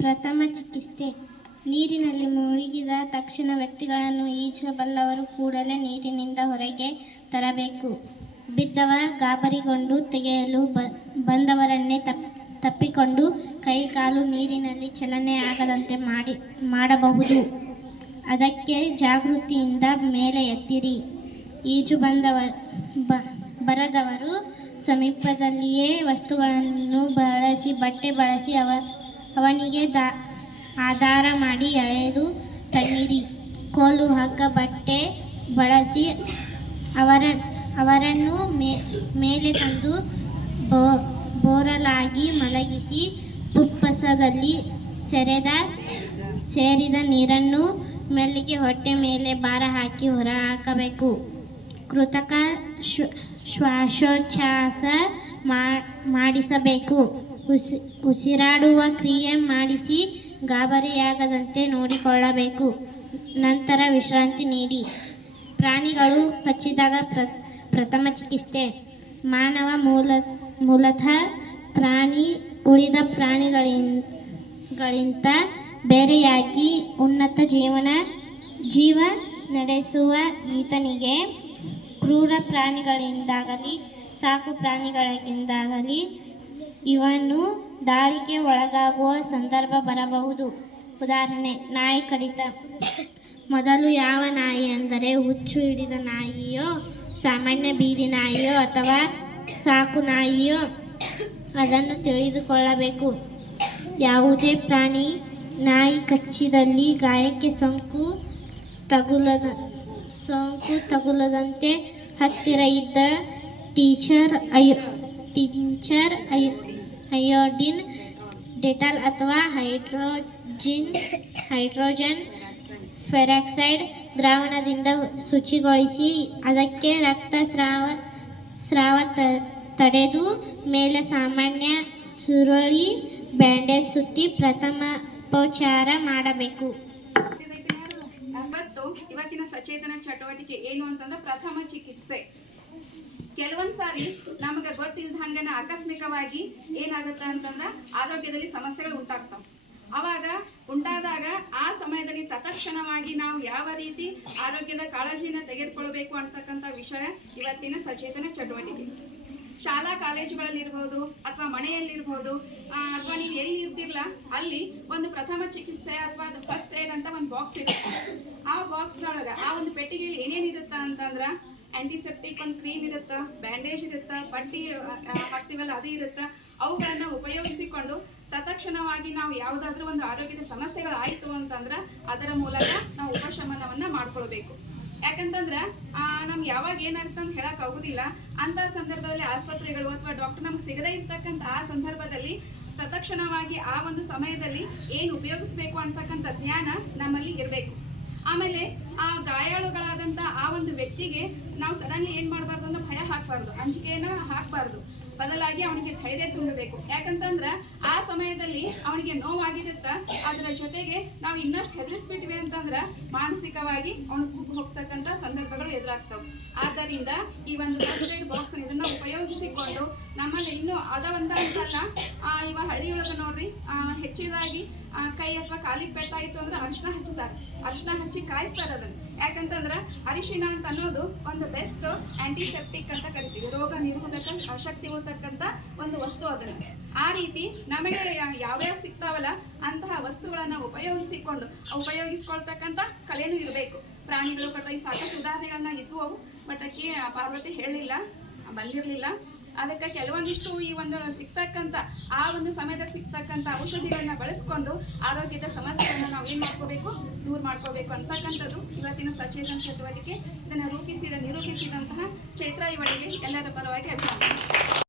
ಪ್ರಥಮ ಚಿಕಿತ್ಸೆ. ನೀರಿನಲ್ಲಿ ಮುಳುಗಿದ ತಕ್ಷಣ ವ್ಯಕ್ತಿಗಳನ್ನು ಈಜಬಲ್ಲವರು ಕೂಡಲೇ ನೀರಿನಿಂದ ಹೊರಗೆ ತರಬೇಕು. ಬಿದ್ದವ ಗಾಬರಿಗೊಂಡು ತೆಗೆಯಲು ಬಂದವರನ್ನೇ ತಪ್ಪಿಕೊಂಡು ಕೈ ಕಾಲು ನೀರಿನಲ್ಲಿ ಚಲನೆ ಆಗದಂತೆ ಮಾಡಬಹುದು. ಅದಕ್ಕೆ ಜಾಗೃತಿಯಿಂದ ಮೇಲೆ ಎತ್ತಿರಿ. ಈಜು ಬರದವರು ಸಮೀಪದಲ್ಲಿಯೇ ವಸ್ತುಗಳನ್ನು ಬಳಸಿ ಬಟ್ಟೆ ಬಳಸಿ ಅವನಿಗೆ ಆಧಾರ ಮಾಡಿ ಎಳೆದು ತನ್ನಿರಿ. ಕೋಲು, ಹಗ್ಗ, ಬಟ್ಟೆ ಬಳಸಿ ಅವರನ್ನು ಮೇಲೆ ತಂದು ಬೋರಲಾಗಿ ಮಲಗಿಸಿ ಪುಪ್ಪಸದಲ್ಲಿ ಸೇರಿದ ನೀರನ್ನು ಮೆಲ್ಲಿಗೆ ಹೊಟ್ಟೆ ಮೇಲೆ ಭಾರ ಹಾಕಿ ಹೊರ ಹಾಕಬೇಕು. ಕೃತಕ ಶ್ವಾಸೋಚ್ಛ್ವಾಸ ಮಾಡಿಸಬೇಕು. ಉಸಿರಾಡುವ ಕ್ರಿಯೆ ಮಾಡಿಸಿ ಗಾಬರಿಯಾಗದಂತೆ ನೋಡಿಕೊಳ್ಳಬೇಕು. ನಂತರ ವಿಶ್ರಾಂತಿ ನೀಡಿ. ಪ್ರಾಣಿಗಳು ಕಚ್ಚಿದಾಗ ಪ್ರಥಮ ಚಿಕಿತ್ಸೆ. ಮಾನವ ಮೂಲತಃ ಪ್ರಾಣಿ ಉಳಿದ ಪ್ರಾಣಿಗಳಿಗಿಂತ ಬೇರೆಯಾಗಿ ಉನ್ನತ ಜೀವ ನಡೆಸುವ ಈತನಿಗೆ ಕ್ರೂರ ಪ್ರಾಣಿಗಳಿಂದಾಗಲಿ ಸಾಕು ಪ್ರಾಣಿಗಳಿಂದಾಗಲಿ ಇವನು ದಾಳಿಗೆ ಒಳಗಾಗುವ ಸಂದರ್ಭ ಬರಬಹುದು. ಉದಾಹರಣೆ: ನಾಯಿ ಕಡಿತ. ಮೊದಲು ಯಾವ ನಾಯಿ ಅಂದರೆ ಹುಚ್ಚು ಹಿಡಿದ ನಾಯಿಯೋ, ಸಾಮಾನ್ಯ ಬೀದಿ ನಾಯಿಯೋ ಅಥವಾ ಸಾಕು ನಾಯಿಯೋ ಅದನ್ನು ತಿಳಿದುಕೊಳ್ಳಬೇಕು. ಯಾವುದೇ ಪ್ರಾಣಿ ನಾಯಿ ಕಚ್ಚಿದಲ್ಲಿ ಗಾಯಕ್ಕೆ ಸೋಂಕು ತಗುಲದಂತೆ ಹತ್ತಿರ ಇದ್ದ ಟಿಂಚರ್, ಅಯೋಡಿನ್, ಡೆಟಾಲ್ ಅಥವಾ ಹೈಡ್ರೋಜನ್ ಪೆರಾಕ್ಸೈಡ್ ದ್ರಾವಣದಿಂದ ಶುಚಿಗೊಳಿಸಿ ಅದಕ್ಕೆ ರಕ್ತಸ್ರಾವ ತಡೆದು ಮೇಲೆ ಸಾಮಾನ್ಯ ಸುರುಳಿ ಬ್ಯಾಂಡೇಜ್ ಸುತ್ತಿ ಪ್ರಥಮೋಪಚಾರ ಮಾಡಬೇಕು. ಇವತ್ತಿನ ಸಚೇತನ ಚಟುವಟಿಕೆ ಏನು ಅಂತಂದ್ರೆ ಪ್ರಥಮ ಚಿಕಿತ್ಸೆ. ಕೆಲವೊಂದು ಸಾರಿ ನಮಗೆ ಗೊತ್ತಿಲ್ಲದಂಗನ ಆಕಸ್ಮಿಕವಾಗಿ ಏನಾಗುತ್ತೆ ಅಂತಂದ್ರೆ ಆರೋಗ್ಯದಲ್ಲಿ ಸಮಸ್ಯೆಗಳು ಉಂಟಾಗ್ತಾವೆ. ಅವಾಗ ಉಂಟಾದಾಗ ಆ ಸಮಯದಲ್ಲಿ ತತ್ಕ್ಷಣವಾಗಿ ನಾವು ಯಾವ ರೀತಿ ಆರೋಗ್ಯದ ಕಾಳಜಿನ ತೆಗೆದುಕೊಳ್ಬೇಕು ಅಂತಕ್ಕಂಥ ವಿಷಯ ಇವತ್ತಿನ ಸಚೇತನ ಚಟುವಟಿಕೆ. ಶಾಲಾ ಕಾಲೇಜುಗಳಲ್ಲಿರ್ಬೋದು ಅಥವಾ ಮನೆಯಲ್ಲಿರ್ಬೋದು ಅಥವಾ ನೀವು ಎಲ್ಲಿ ಇರ್ತಿರಲ್ಲ ಅಲ್ಲಿ ಒಂದು ಪ್ರಥಮ ಚಿಕಿತ್ಸೆ ಅಥವಾ ಫಸ್ಟ್ ಏಡ್ ಅಂತ ಒಂದು ಬಾಕ್ಸ್ ಇರುತ್ತೆ. ಆ ಬಾಕ್ಸ್ನೊಳಗೆ ಆ ಒಂದು ಪೆಟ್ಟಿಗೆಯಲ್ಲಿ ಏನೇನಿರುತ್ತೆ ಅಂತಂದ್ರೆ ಆ್ಯಂಟಿಸೆಪ್ಟಿಕ್ ಒಂದು ಕ್ರೀಮ್ ಇರುತ್ತೆ, ಬ್ಯಾಂಡೇಜ್ ಇರುತ್ತೆ, ಪಟ್ಟಿ ಹಾಕ್ತೀವಲ್ಲ ಅದು ಇರುತ್ತೆ. ಅವುಗಳನ್ನು ಉಪಯೋಗಿಸಿಕೊಂಡು ತತ್ಕ್ಷಣವಾಗಿ ನಾವು ಯಾವುದಾದ್ರೂ ಒಂದು ಆರೋಗ್ಯದ ಸಮಸ್ಯೆಗಳಾಯಿತು ಅಂತಂದ್ರೆ ಅದರ ಮೂಲಕ ನಾವು ಉಪಶಮನವನ್ನು ಮಾಡ್ಕೊಳ್ಬೇಕು. ಯಾಕಂತಂದ್ರೆ ನಮ್ಗೆ ಯಾವಾಗ ಏನಾಗುತ್ತೆ ಅಂತ ಹೇಳಕ್ ಆಗುದಿಲ್ಲ. ಅಂತ ಸಂದರ್ಭದಲ್ಲಿ ಆಸ್ಪತ್ರೆಗಳು ಅಥವಾ ಡಾಕ್ಟರ್ ನಮ್ಗೆ ಸಿಗದೇ ಇರ್ತಕ್ಕಂಥ ಆ ಸಂದರ್ಭದಲ್ಲಿ ತತ್ಕ್ಷಣವಾಗಿ ಆ ಒಂದು ಸಮಯದಲ್ಲಿ ಏನು ಉಪಯೋಗಿಸ್ಬೇಕು ಅಂತಕ್ಕಂಥ ಜ್ಞಾನ ನಮ್ಮಲ್ಲಿ ಇರಬೇಕು. ಆಮೇಲೆ ಆ ಗಾಯಾಳುಗಳಾದಂಥ ಆ ಒಂದು ವ್ಯಕ್ತಿಗೆ ನಾವು ಸಡನ್ಲಿ ಏನು ಮಾಡಬಾರ್ದು ಅಂದ್ರೆ ಭಯ ಹಾಕಬಾರ್ದು, ಅಂಜಿಕೆಯನ್ನು ಹಾಕಬಾರ್ದು. ಬದಲಾಗಿ ಅವನಿಗೆ ಧೈರ್ಯ ತುಂಬಬೇಕು. ಯಾಕಂತಂದ್ರೆ ಆ ಸಮಯದಲ್ಲಿ ಅವನಿಗೆ ನೋವಾಗಿರುತ್ತೆ. ಅದರ ಜೊತೆಗೆ ನಾವು ಇನ್ನಷ್ಟು ಹೆದರಿಸ್ಬಿಟ್ವಿ ಅಂತಂದ್ರೆ ಮಾನಸಿಕವಾಗಿ ಅವನು ಕುಗ್ಗಿ ಹೋಗ್ತಕ್ಕಂಥ ಸಂದರ್ಭಗಳು ಎದುರಾಗ್ತವೆ. ಆದ್ದರಿಂದ ಈ ಒಂದು ಫಸ್ಟ್ ಏಡ್ ಬಾಕ್ಸ್ ಇದನ್ನ ಉಪಯೋಗಿಸಿಕೊಂಡು ನಮ್ಮಲ್ಲಿ ಇನ್ನೂ ಅದವಂತ ಅಂತಲ್ಲ, ಇವ ಹಳ್ಳಿಯೊಳಗೆ ನೋಡ್ರಿ ಹೆಚ್ಚಿದಾಗಿ ಕೈ ಅಥವಾ ಕಾಲಿಗೆ ಪೆಟ್ಟಾಯಿತು ಅಂದ್ರೆ ಅರಿಶಿನ ಹಚ್ಚುತ್ತಾರೆ. ಅರಿಶಿನ ಹಚ್ಚಿ ಕಾಯಿಸ್ತಾರೆ ಅದನ್ನು. ಯಾಕಂತಂದ್ರೆ ಅರಿಶಿನ ಅಂತ ಅನ್ನೋದು ಒಂದು ಬೆಸ್ಟ್ ಆಂಟಿಸೆಪ್ಟಿಕ್ ಅಂತ ಕರಿತೀವಿ. ರೋಗ ನಿರೋಧಕ ಶಕ್ತಿ ಉಳ್ತಕ್ಕಂಥ ಒಂದು ವಸ್ತು ಅದನ್ನು. ಆ ರೀತಿ ನಮಗೆ ಯಾವ್ಯಾವ ಸಿಗ್ತಾವಲ್ಲ ಅಂತಹ ವಸ್ತುಗಳನ್ನು ಉಪಯೋಗಿಸ್ಕೊಳ್ತಕ್ಕಂಥ ಕಲೆನೂ ಇರಬೇಕು. ಪ್ರಾಣಿಗಳು ಕಟ್ಟಾಗಿ ಸಾಕಷ್ಟು ಉದಾಹರಣೆಗಳನ್ನ ಇದ್ವು ಅವು, ಬಟ್ ಆಕೆ ಪಾರ್ವತಿ ಬಂದಿರಲಿಲ್ಲ. ಅದಕ್ಕೆ ಕೆಲವೊಂದಿಷ್ಟು ಈ ಒಂದು ಸಿಗ್ತಕ್ಕಂಥ ಆ ಒಂದು ಸಮಯದಲ್ಲಿ ಸಿಗ್ತಕ್ಕಂಥ ಔಷಧಿಗಳನ್ನ ಬಳಸ್ಕೊಂಡು ಆರೋಗ್ಯದ ಸಮಸ್ಯೆಗಳನ್ನ ನಾವು ಏನು ಮಾಡ್ಕೋಬೇಕು, ದೂರ ಮಾಡ್ಕೋಬೇಕು ಅಂತಕ್ಕಂಥದ್ದು ಇವತ್ತಿನ ಸಚೇತನ ಚಟುವಟಿಕೆ. ಇದನ್ನು ನಿರೂಪಿಸಿದಂತಹ ಚೈತ್ರ ಇವಳಿಗೆ ಎಲ್ಲರ ಪರವಾಗಿ ಅಭಿನಂದನೆ.